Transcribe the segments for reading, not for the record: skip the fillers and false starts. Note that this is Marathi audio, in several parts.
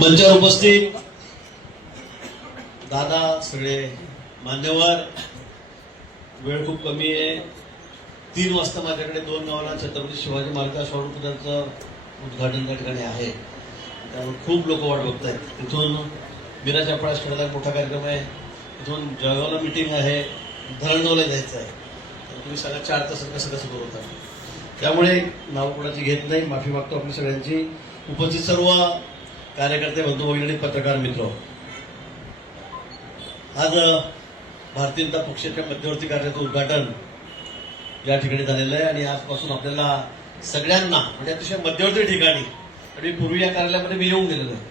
मंचावर उपस्थित दादा, सगळे मान्यवर, वेळ खूप कमी आहे. 3 वाजता माझ्याकडे 2 गावाला छत्रपती शिवाजी महाराज स्वागताचं उद्घाटन त्या ठिकाणी आहे. त्यामुळे खूप लोक वाट बघतायत. तिथून मीराच्या पळास खेळायला मोठा कार्यक्रम आहे. तिथून जळगावला मिटिंग आहे, धरणगावला जायचं आहे. तुम्ही सगळ्या 4 तास कसं कसं करता. त्यामुळे नाव कोणाची घेत नाही, माफी मागतो आपली सगळ्यांची. उपस्थित सर्व कार्यकर्ते, बंधू भगिनी, पत्रकार मित्र, आज भारतीय जनता पक्षाच्या मध्यवर्ती कार्यालयाचं उद्घाटन या ठिकाणी झालेलं आहे. आणि आजपासून आपल्याला सगळ्यांना म्हणजे अतिशय मध्यवर्ती ठिकाणी, आणि पूर्वी या कार्यालयामध्ये मी येऊन गेलेलो आहे.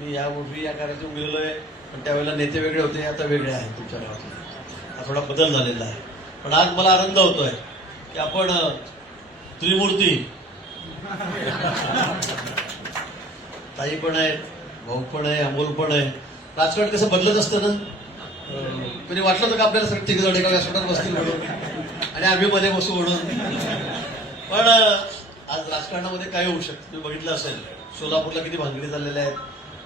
मी यापूर्वी या कार्यालयात येऊन गेलेलो आहे, पण त्यावेळेला नेते वेगळे होते, आता वेगळे आहेत तुमच्या गावातले. हा थोडा बदल झालेला आहे. पण आज मला आनंद होतोय की आपण त्रिमूर्ती, ताई पण आहे, भाऊ पण आहे, अमोल पण आहे. राजकारण कसं बदलत असतं ना. कधी वाटलं होतं का आपल्याला सगळे 3 जण एका व्यासपीठावर बसतील म्हणून आणि आम्ही मध्ये बसू म्हणून. पण आज राजकारणामध्ये काय होऊ शकतं तुम्ही बघितलं असेल. सोलापूरला किती भानगडी चाललेल्या आहेत,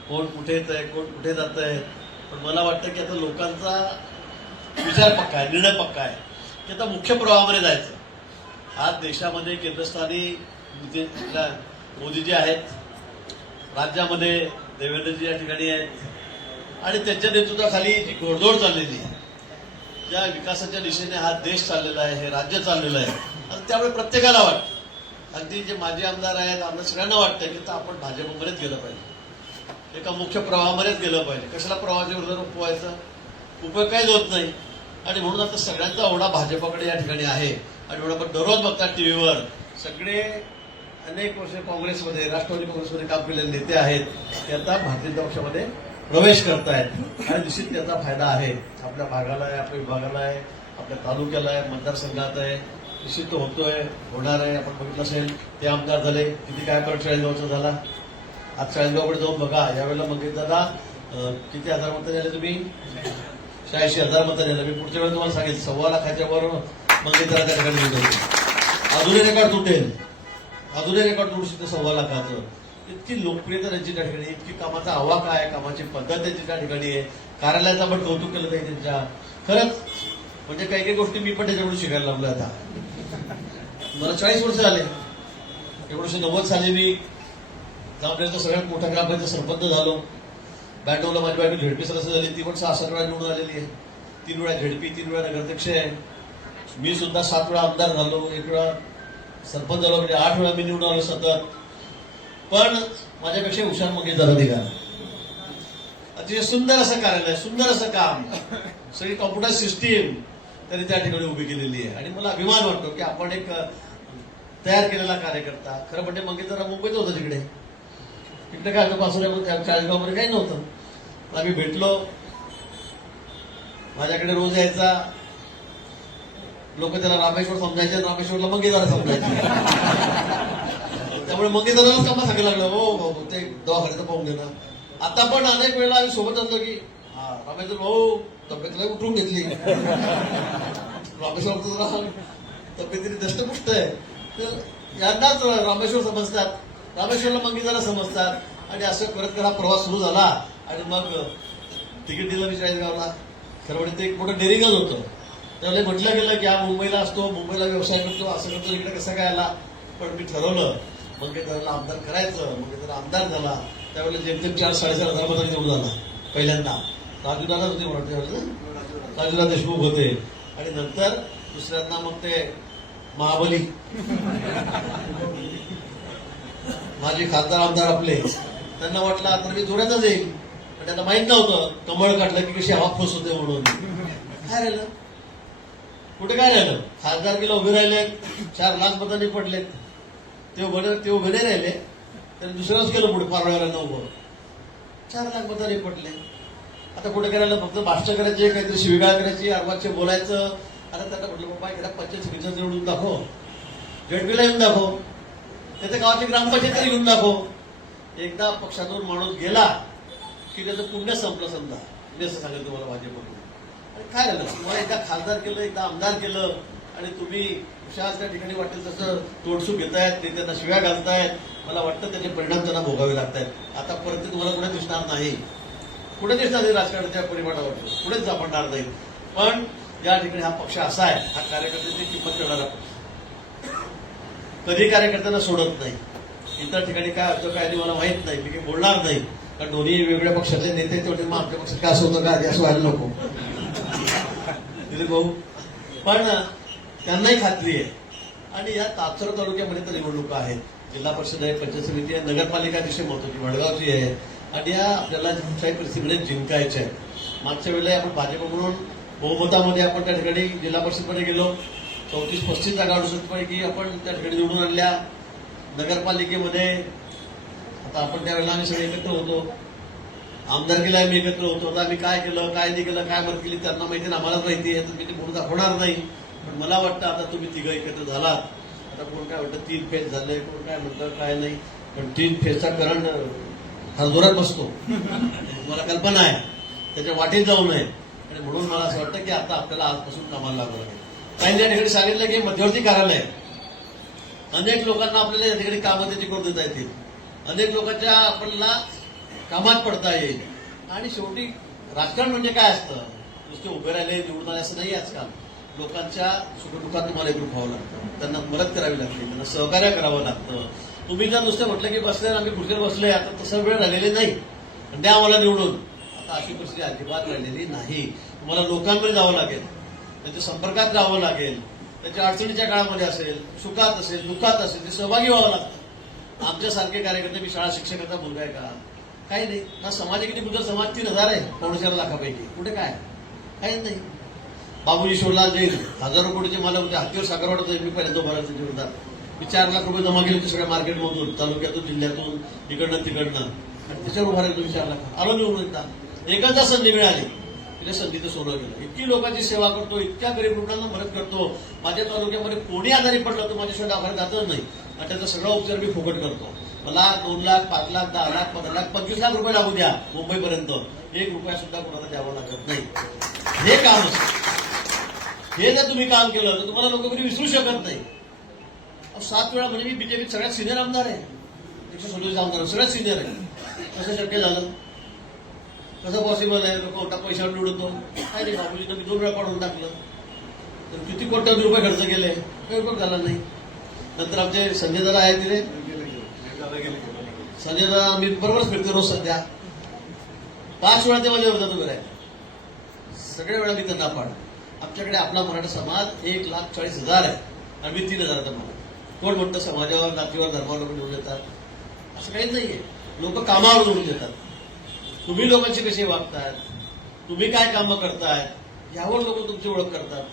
कोण कुठे येत आहे, कोण कुठे जात आहे. पण मला वाटतं की आता लोकांचा विचार पक्का आहे, निर्णय पक्का आहे की आता मुख्य प्रवाहामध्ये जायचं. आज देशामध्ये केंद्रस्थानी मोदीजी आहेत, राज्यामध्ये देवेंद्रजी या ठिकाणी आहेत, आणि त्यांच्या नेतृत्वाखाली जी घोडदौड चाललेली आहे, ज्या विकासाच्या दिशेने हा देश चाललेला आहे, हे राज्य चाललेलं आहे. आणि त्यामुळे प्रत्येकाला वाटतं, अगदी जे माजी आमदार आहेत, आमदार सगळ्यांना वाटतं की आपण भाजपमध्येच गेलं पाहिजे, एका मुख्य प्रवाहामध्येच गेलं पाहिजे. कशाला प्रवाहाच्या विरोधात उपवायचा, उपयोग काहीच होत नाही. आणि म्हणून आता सगळ्यांचा ओढा भाजपकडे या ठिकाणी आहे. आणि म्हणून आपण दररोज बघतात टीव्हीवर सगळे अनेक वर्ष काँग्रेसमध्ये, राष्ट्रवादी काँग्रेसमध्ये काम केलेले नेते आहेत, ते आता भारतीय जनता पक्षामध्ये प्रवेश करतायत. आणि निश्चित त्याचा फायदा आहे. आपल्या भागाला आहे, आपल्या विभागाला आहे, आपल्या तालुक्याला आहे, मतदारसंघात आहे. निश्चित तो होतोय, होणार आहे. आपण बघितलं असेल ते आमदार झाले, किती काय फरक 40गावचा झाला. आज 40गावकडे जाऊन बघा. यावेळेला मंगेश दादा किती हजार मतं झाले तुम्ही? 86,000 मतं झाले. मी पुढच्या वेळेस तुम्हाला सांगेल 1.25 लाखाच्या वर मंगेश दादा त्या ठिकाणी जिंकले. अजूनही रेकॉर्ड तुटेल, अजूनही रेकॉर्ड तुटू शकते 1.25 लाखाचं. इतकी लोकप्रियता त्यांची त्या ठिकाणी, इतकी कामाचा आवाका आहे, कामाची पद्धत त्यांची त्या ठिकाणी आहे. कार्यालयाचं आपण कौतुक केलं पाहिजे त्यांच्या. खरंच म्हणजे काही काही गोष्टी मी पण त्याच्याकडून शिकायला लागलो. आता मला 40 वर्ष झाले. 1990 साली मी जामनेरचा सगळ्यात मोठ्या ग्रामपंचायत सरपंच झालो. 92ला माझी बायको झेडपी सदस्य झाली. ती पण 6-7 वेळा निवडून आलेली आहे. 3 वेळा झेडपी, 3 वेळा नगराध्यक्ष आहे. मी सुद्धा 7 वेळा आमदार झालो, 1 वेळा सरपंच झालो, म्हणजे 8 वेळा मी निवडून आलो सतत. पण माझ्यापेक्षा हुशार मंगेश दादा निघाला. अतिशय सुंदर असं कार्यालय, सुंदर असं काम, सगळी कॉम्प्युटर सिस्टीम त्यांनी त्या ठिकाणी उभी केलेली आहे. आणि मला अभिमान वाटतो की आपण एक तयार केलेला कार्यकर्ता. खरं म्हणजे मंगेश दादा मुंबईत होतं, तिकडे काय होतं, पासोऱ्यामध्ये 40गावमध्ये काही नव्हतं. आम्ही भेटलो, माझ्याकडे रोज यायचा. लोक त्याला रामेश्वर समजायचे, रामेश्वरला मंगेश दादा समजायचे. त्यामुळे मंगेश दादालाच कामा सांगायला लागलं, हो ते दवाखान्याचं पाहून देणं. आता पण अनेक वेळेला आम्ही सोबत असतो की रामेश्वर भाऊ तब्येतीला उठवून घेतली, रामेश्वर जरा तब्येतीने दष्टपुष्ट आहे. तर यांनाच रामेश्वर समजतात, रामेश्वरला मंगेश दादा समजतात. आणि असं करत हा प्रवास सुरू झाला. आणि मग तिकीट दिलं मी 40गावला. खरं म्हणजे ते एक मोठं डेअरिंगच होतं. त्यावेळेला म्हटलं गेलं की हा मुंबईला असतो, मुंबईला व्यवसाय करतो, असं करतो, इकडे कसं काय आला. पण मी ठरवलं मंगेश दादाला आमदार करायचं. मंगेश दादा आमदार झाला. त्यावेळेला जेमतेम 4-4.5 हजार मतांनी निवडून झाला. पहिल्यांदा राजूदादा होते म्हणून, त्यावेळेला राजूदादा देशमुख होते. आणि नंतर दुसऱ्यांदा मग ते महाबली माझे खासदार आमदार आपले, त्यांना वाटलं आता मी जोरातच येईल. पण त्यांना माहित नव्हतं कमळ काढलं की कशी हवा फुस होते म्हणून. काय राहिलं, कुठे काय राहिलं. खासदारकीला उभे राहिले, 4 लाख मतांनी पडलेत. ते उभे नाही राहिले, त्यांनी दुसऱ्याच केलं पुढे, फार वेळाला उभं. 4 लाख मतांनी पडले. आता कुठे करायला फक्त भाषण करायचे, काहीतरी शिवीगाळ करायची, अर्वाच्य बोलायचं. आता त्यांना म्हटलं बाबा एकदा पंचायत समितीचं निवडून दाखव, झेडपीला येऊन दाखव, त्याच्या गावाची ग्रामपंचायत घेऊन दाखव. एकदा पक्षातून माणूस गेला की त्याचं पुण्य संपलं समजा. मी असं सांगितलं तुम्हाला भाजपकडून. आणि काय झालं, तुम्हाला एकदा खासदार केलं, एकदा आमदार केलं, आणि तुम्ही विशाल त्या ठिकाणी वाटेल तसं तोडसूक घेतायत, ते त्यांना शिव्या घालतायत. मला वाटतं त्याचे परिणाम त्यांना भोगावे लागतायत. आता परत ते तुम्हाला कुठे दिसणार नाही, कुठे दिसणार नाही राजकारणाच्या परिमाणावर, कुठेच सापडणार नाही. पण या ठिकाणी हा पक्ष असा आहे, हा कार्यकर्त्यांची किंमत करणारा पक्ष, कधी कार्यकर्त्यांना सोडत नाही. इतर ठिकाणी काय होतं काय नाही मला माहित नाही, मी काही बोलणार नाही, कारण दोन्ही वेगवेगळ्या पक्षातले नेते तेवढे मग आमच्या पक्षात काय असं होतं का असं व्हायला नको दिलीप भाऊ. पण त्यांनाही खात्री आहे. आणि या तापसर तालुक्यामध्ये तर निवडणुका आहेत, जिल्हा परिषद आहे, पंचायत समिती आहे, नगरपालिका अतिशय महत्वाची वडगावची आहे. आणि या आपल्याला काही परिस्थितीमध्ये जिंकायच्या आहे. मागच्या वेळेला आपण भाजप म्हणून बहुमतामध्ये आपण त्या ठिकाणी जिल्हा परिषदमध्ये गेलो, 34-35 जागा 68 पैकी आपण त्या ठिकाणी निवडून आणल्या. नगरपालिकेमध्ये आता आपण त्यावेळेला आम्ही सगळे एकत्र होतो, आमदारकीला आम्ही एकत्र होतो. आता आम्ही काय केलं काय नाही केलं काय मदत केली त्यांना माहिती आहे, आम्हालाच माहिती आहे, तर मी ते बोलून दाखवणार नाही. पण मला वाटतं आता तुम्ही तिघं एकत्र झालात. आता कोण काय म्हणतं 3 फेज झाले, कोण काय म्हणतं काय नाही, पण 3 फेजचा करंट हरदोरात बसतो, मला कल्पना आहे, त्याच्या वाटेत जाऊ नये. आणि म्हणून मला असं वाटतं की आता आपल्याला आजपासून कामाला लागलं आहे. काही त्या ठिकाणी सांगितलं की मध्यवर्ती कार्यालय, अनेक लोकांना आपल्याला या ठिकाणी कामं त्याची करून देता येतील, अनेक लोकांच्या आपल्याला कामात पडता येईल. आणि शेवटी राजकारण म्हणजे काय असतं, नुसते उभे राहिले निवडून आले असं नाही. आजकाल लोकांच्या सुखदुःखात तुम्हाला एकरूप व्हावं लागतं, त्यांना मदत करावी लागते, त्यांना सहकार्य करावं लागतं. तुम्ही जर नुसतं म्हटलं की बसले आम्ही खुर्चीवर बसले, आता तसं वेळ राहिलेली नाही, द्या आम्हाला निवडून, आता अशी परिस्थिती अजिबात राहिलेली नाही. तुम्हाला लोकांमध्ये जावं लागेल, त्यांच्या संपर्कात राहावं लागेल, त्यांच्या अडचणीच्या काळामध्ये असेल, सुखात असेल दुःखात असेल, ते सहभागी व्हावं लागतं. आमच्यासारखे कार्यकर्ते, मी शाळा शिक्षकाचा मुलगा आहे का? काही नाही ना. समाज किती गुजर समाज 3000 आहे 4.5 लाखापैकी, कुठे काय काहीच नाही. बाबूजी शिवलाल जैन 1000 कोटीचे मला होते, हातीवर साखर वाटत मी पहिल्यांदा भरायचं विरोधात. मी 4 लाख रुपये जमा केले होते सगळ्या मार्केटमधून, तालुक्यातून, जिल्ह्यातून, इकडनं तिकडनं, आणि त्याच्यावर उभारायला तुम्ही 4 लाख आलो निवडून एकदा. एकदा संधी मिळाली, तिने संधीचं सोनं केलं. इतकी लोकांची सेवा करतो, इतक्या गरीब रुग्णांना मदत करतो. माझ्या तालुक्यामध्ये कोणी आजारी पडलं तर माझ्याशिवाय दवाखान्यात जातच नाही, आणि त्याचा सगळा उपचार मी फुकट करतो. मला 2 लाख 5 लाख 10 लाख 15 लाख 25 लाख रुपये लागू द्या मुंबईपर्यंत, 1 रुपया सुद्धा कोणाला द्यावं लागत नाही. हे काम असतं. हे जर तुम्ही काम केलं तर तुम्हाला लोक कधी विसरू शकत नाही. 7 वेळा म्हणजे मी बीजेपीत सगळ्यात सिनियर आमदार आहे, 127 आमदार सगळ्यात सिनियर आहे. कसं शक्य झालं, कसं पॉसिबल आहे? लोक पैशावर निवडतो काय नाही. बाबूजीनं मी 2 वेळा काढून टाकलं, तर किती कोट्यावधी रुपये खर्च केले, काही उपयोग झाला नाही. नंतर आमचे संजय दादा आहे, तिथे संजय दादा मी बरोबरच फिरते रोज. सध्या 5 वेळा ते माझ्या विरोधात उभे राहिले, सगळ्या वेळा मी त्यांना पाड. आमच्याकडे आपला मराठा समाज 1,40,000 आहे, आणि मी 3,000 मला. कोण म्हणतं समाजावर जातीवर धर्मावर लोक निवडून येतात, असं काहीच नाहीये. लोक कामावर निवडून येतात. तुम्ही लोकांशी कसे वागतायत, तुम्ही काय कामं करताय, यावर लोक तुमची ओळख करतात.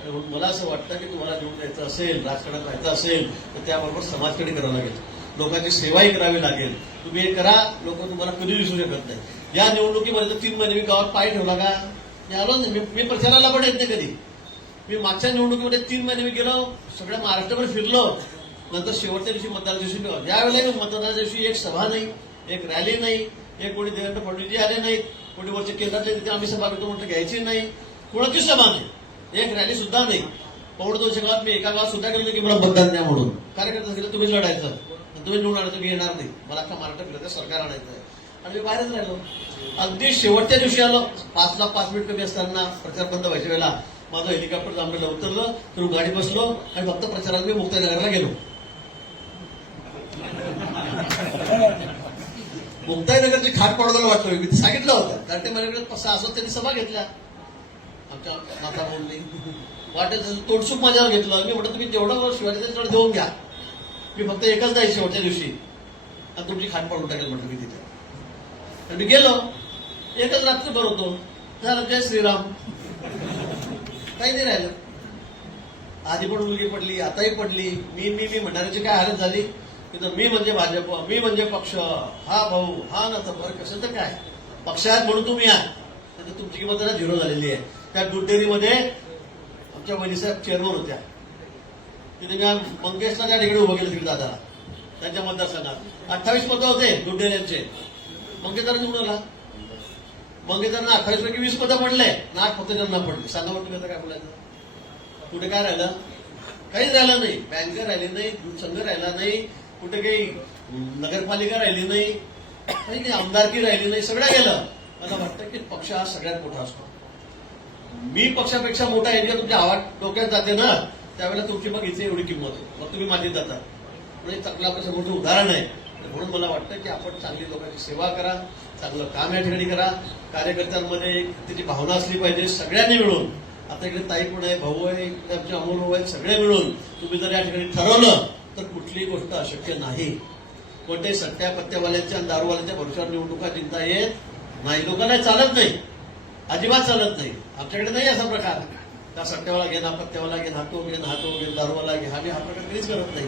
आणि म्हणून मला असं वाटतं की तुम्हाला निवडून यायचं असेल, राजकारणात राहायचं असेल, तर त्याबरोबर समाजकडे करावं लागेल, लोकांची सेवाही करावी लागेल. तुम्ही हे करा, लोक तुम्हाला कधी विसरू शकत नाही. या निवडणुकीमध्ये 3 महिने मी गावात पाय ठेवला का? मी आलो नाही, मी प्रचाराला पण येत नाही कधी. मी मागच्या निवडणुकीमध्ये 3 महिने मी गेलो, सगळ्या महाराष्ट्रभर फिरलो. नंतर शेवटच्या दिवशी मतदान दिवशी यावेळेला मतदानाच्या दिवशी एक सभा नाही, एक रॅली नाही, एक कोणी देवेंद्र फडणवीसजी आले नाहीत, कोणी वरचे केंद्रातले तिथे आम्ही सभा घेतो म्हटलं घ्यायची नाही, कोणाची सभा नाही, एक रॅली सुद्धा नाही. 1.5-200 गावात मी एका गावात सुद्धा गेलो की मला मतदान द्या म्हणून. कार्यकर्ता गेलं तुम्हीच लढायचं, तुम्ही निवडून आणायचं, मी येणार नाही, मला अख्खा महाराष्ट्र फिरतं सरकार आणायचं आहे. आणि मी बाहेरच राहिलो. अगदी शेवटच्या दिवशी आलो, 5 ला 5 मिनिट कमी असताना प्रचार बंद व्हायच्या वेळेला माझं हेलिकॉप्टर जांभेला उतरलं, तर गाडी बसलो आणि फक्त प्रचाराला मी मुक्ताईनगरला गेलो. मुक्ताईनगरची खाट पडवायला वाटलं, मी सांगितलं होतं, कारण ते माझ्याकडे 6 असं त्यांनी सभा घेतल्या. आमच्या माता बोलली वाटेल तोडसूक माझ्यावर घेतलं. मी म्हटलं तुम्ही जेवढं शिवाजी तेवढं देऊन घ्या, मी फक्त एकच जाईल शेवटच्या दिवशी, आणि तुमची खाट पडून टाकेल म्हटलं मी तिथे. आणि मी गेलो, एकच रात्रभर होतो, झालं जय श्रीराम, काही नाही राहिलं. आधी पण मुलगी पडली, आताही पडली. मी मी मी म्हणणाऱ्याची काय हालत झाली, तिथं मी म्हणजे भाजप, मी म्हणजे पक्ष, हा भाऊ, हा ना, तर फरक कसं तर काय, पक्ष आहेत म्हणून तुम्ही आहात, तर तुमची किंमत जरा 0 झालेली आहे. त्या दूध डेअरीमध्ये आमच्या वहिनीसाहेब चेअरमन होत्या, तिथे मी मंगेशला त्या ठिकाणी उभं केलं, तिकडे दादाला त्यांच्या मतदारसंघात 28 मतं होते दूध डेअरीचे. मंगेशदारांनी निवडून आला. मंगेशदारांना 28 पैकी 20 मतं पडले, 8 फक्त त्यांना पडले. सांगा म्हटलं काय बोलायचं. कुठे काय राहिलं? काहीच राहिलं नाही. बँक राहिली नाही, दूध संघ राहिला नाही, कुठे काही नगरपालिका राहिली नाही, काही नाही, आमदारकी राहिली नाही, सगळं गेलं. मला वाटतं की पक्ष हा सगळ्यात मोठा असतो. मी पक्षापेक्षा मोठा आहे तुमच्या आवाज डोक्यात जाते ना, त्यावेळेला तुमची मग इथे एवढी किंमत आहे, मग तुम्ही माझी जाता. म्हणजे चांगलं आपलं समोरचं उदाहरण आहे. म्हणून मला वाटतं की आपण चांगली लोकांची सेवा करा, चांगलं काम या ठिकाणी करा. कार्यकर्त्यांमध्ये त्याची भावना असली पाहिजे, सगळ्यांनी मिळून. आता इकडे ताई पण आहे, भाऊ आहे, इकडे आमचे अमोल भाऊ आहेत, सगळे मिळून तुम्ही जर या ठिकाणी ठरवलं तर कुठलीही गोष्ट अशक्य नाही. कोणत्याही सट्ट्या पत्त्यावाल्यांच्या आणि दारूवाल्यांच्या भरोशावर निवडणुका जिंकता येत नाही. लोकांना चालत नाही, अजिबात चालत नाही. आमच्याकडे नाही असा प्रकार का सट्ट्यावाला घेण, पत्त्यावाला घेण, हातो घेण, दारूवाला घे. आम्ही हा प्रकार कधीच करत नाही.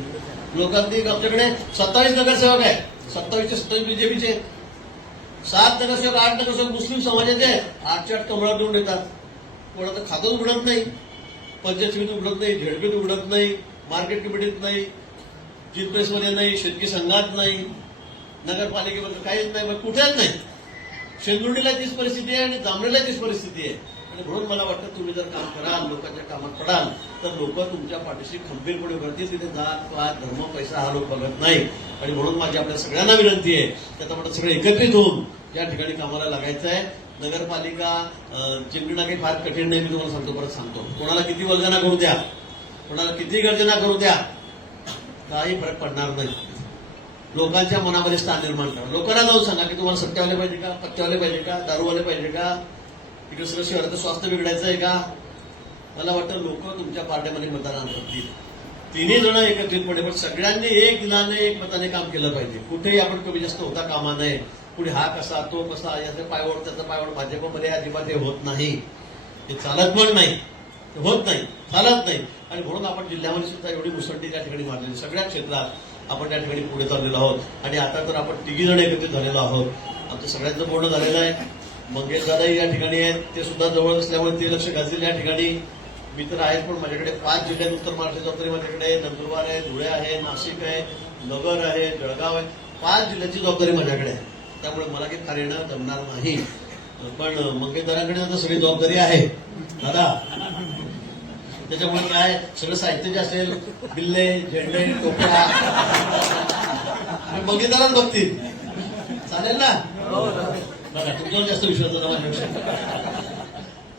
लोकांनी आमच्याकडे 27 नगरसेवक आहे, 27 बीजेपीचे, 7 नगरसेवक, 8 नगरसेवक मुस्लिम समाजाचे. 8च्या 8 कमळात देऊन येतात. कोणाचं खातच उघडत नाही, पंचायत समितीत उघडत नाही, झेडपीत उघडत नाही, मार्केट कमिटीत नाही, जिल्प्रेसमध्ये नाही, शेतकी संघात नाही, नगरपालिकेमध्ये काहीच नाही, मग कुठेच नाही. शेंदुर्डीला तीच परिस्थिती आहे आणि जांभळीला तीच परिस्थिती आहे. आणि म्हणून मला वाटतं तुम्ही जर काम कराल, लोकांच्या कामात पडाल तर लोक तुमच्या पाठीशी खंबीरपणे उभारतील. तिथे जात पात धर्म पैसा हा लोक बघत नाही. आणि म्हणून माझी आपल्या सगळ्यांना विनंती आहे, त्याच्यामध्ये सगळे एकत्रित होऊन या ठिकाणी कामाला लागायचं आहे. नगरपालिका जिंकणं काही फार कठीण नाही. मी तुम्हाला सांगतो, परत सांगतो. कोणाला किती वल्गना करू द्या, कोणाला किती गर्जना करू द्या, काही फरक पडणार नाही. लोकांच्या मनामध्ये स्थान निर्माण करा. लोकांना जाऊन सांगा की तुम्हाला सट्ट्यावाले पाहिजे का, पत्त्यावाले पाहिजे का, दारूवाले पाहिजे का, इकडे सगळं शहराचं स्वास्थ्य बिघडायचं आहे का. मला वाटतं लोक तुमच्या पार्ट्यामध्ये मतदान करतील. तिन्ही जण एकत्रितपणे, पण सगळ्यांनी एक दिलाने एक मताने काम केलं पाहिजे. कुठेही आपण कमी जास्त होता कामा नये. पुढे हा कसा तो कसा, याचं पायवड त्याचं पायवड, भाजपमध्ये अजिबात हे होत नाही. हे चालत पण नाही, होत नाही, चालत नाही. आणि म्हणून आपण जिल्ह्यामध्ये सुद्धा एवढी मुसंडी त्या ठिकाणी मारलेली, सगळ्या क्षेत्रात आपण त्या ठिकाणी पुढे चाललेलो आहोत. आणि आता तर आपण 3 जण एकत्रित झालेलो आहोत. आमचं सगळ्यांचं बोलणं झालेलं आहे. मंगेश दादाही या ठिकाणी आहेत, ते सुद्धा जवळ असल्यामुळे ते लक्ष घालतील या ठिकाणी. मी तर आहेच, पण माझ्याकडे 5 जिल्ह्यात उत्तर महाराष्ट्र जबाबदारी माझ्याकडे. नंदुरबार आहे, धुळे आहे, नाशिक आहे, नगर आहे, जळगाव आहे. 5 जिल्ह्याची जबाबदारी माझ्याकडे आहे. त्यामुळे मला काही फार येणं जमणार नाही. पण मंगेश दादांकडे आता सगळी जबाबदारी आहे दादा. त्याच्यामुळे काय सगळं साहित्य जे असेल, बिल्ले, झेंडे, टोप्या, मंगेश दादाच बघतील. चालेल ना? बघा, तुमच्यावर जास्त विश्वास होता माझ्यापेक्षा,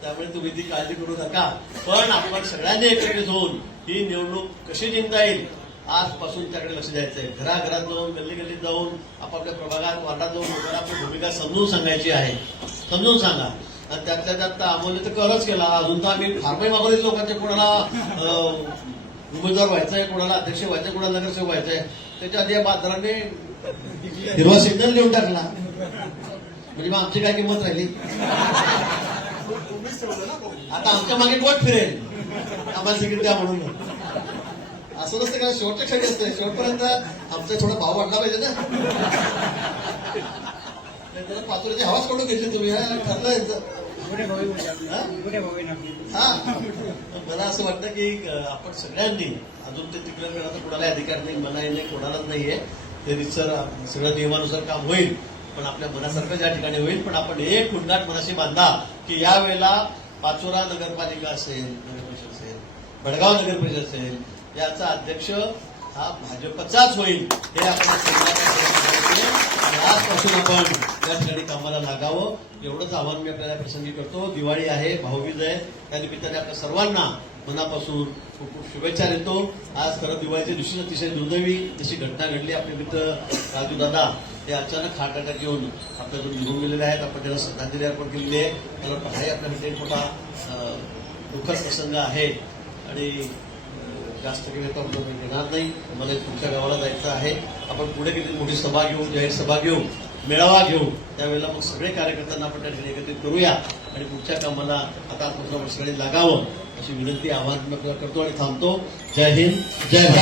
त्यामुळे तुम्ही ती काळजी करू नका. पण आपण सगळ्यांनी एकत्रित होऊन ही निवडणूक कशी जिंकता येईल आजपासून त्याकडे लक्ष द्यायचंय. घराघरात जाऊन, गल्ली गल्लीत जाऊन, आपापल्या प्रभागात, वार्डात जाऊन लोकांना आपली भूमिका समजून सांगायची आहे. समजून सांगा. आणि त्यातल्या त्यात अमोलने तर करच केला. अजून तर आम्ही फारमाही मागवले लोकांचे, कोणाला उमेदवार व्हायचंय, कोणाला अध्यक्ष व्हायचंय, कोणाला नगरसेवक व्हायचंय. त्याच्या आधी या बाजाराने हिरवा सिग्नल लिहून टाकला. म्हणजे मग आमची काय किंमत राहिली. आता आमच्या मागे कोण फिरेल आम्हाला तिकीट द्या म्हणून. असं नसतं का, शेवटच्या क्षणी असतं. शेवटपर्यंत आमचा थोडा भाव वाढला पाहिजे ना. त्याला पाचोऱ्याची हवाच कडून घ्यायची तुम्ही, ठरलं यांचं. हा, मला असं वाटतं की आपण सगळ्यांनी अजून ते तिकडे करण्याचा कुणाला अधिकार नाही, मनाई नाही, कोणालाच नाहीये. ते रितसर सगळ्या नियमानुसार काम होईल, पण आपल्या मनासारखं या ठिकाणी होईल. पण आपण एक मुंडाट मनाशी बांधा की यावेळेला पाचोरा नगरपालिका असेल, नगरपरिषद असेल, भडगाव नगरपरिषद असेल, याचा अध्यक्ष हा भाजपचाच होईल. हे आपण आजपासून आपण या ठिकाणी कामाला लागावं, एवढंच आवाहन मी आपल्याला प्रसंगी करतो. दिवाळी आहे, भाऊबीज आहे, त्या निमित्ताने आपल्या सर्वांना मनापासून खूप खूप शुभेच्छा देतो. आज खरं दिवाळीच्या दिवशी अतिशय दुर्दैवी जशी घटना घडली. आपले मित्र राजू दादा ते अचानक हार्ट अटॅक येऊन आपल्यातून निघून गेलेले आहेत. आपण त्याला श्रद्धांजली अर्पण केलेली आहे. मला हाही आपल्यासाठी एक मोठा दुःखद प्रसंग आहे आणि जास्त काही वेळ आपलं येणार नाही. मला तुमच्या गावाला जायचं आहे. आपण पुढे किती मोठी सभा घेऊ, जाहीर सभा घेऊ, मेळावा घेऊ. त्यावेळेला मग सगळे कार्यकर्त्यांना आपण त्या ठिकाणी एकत्रित करूया आणि पुढच्या कामाला आता आपण सगळे लागावं अशी विनंती, आवाहन करतो आणि थांबतो. जय हिंद, जय भारत.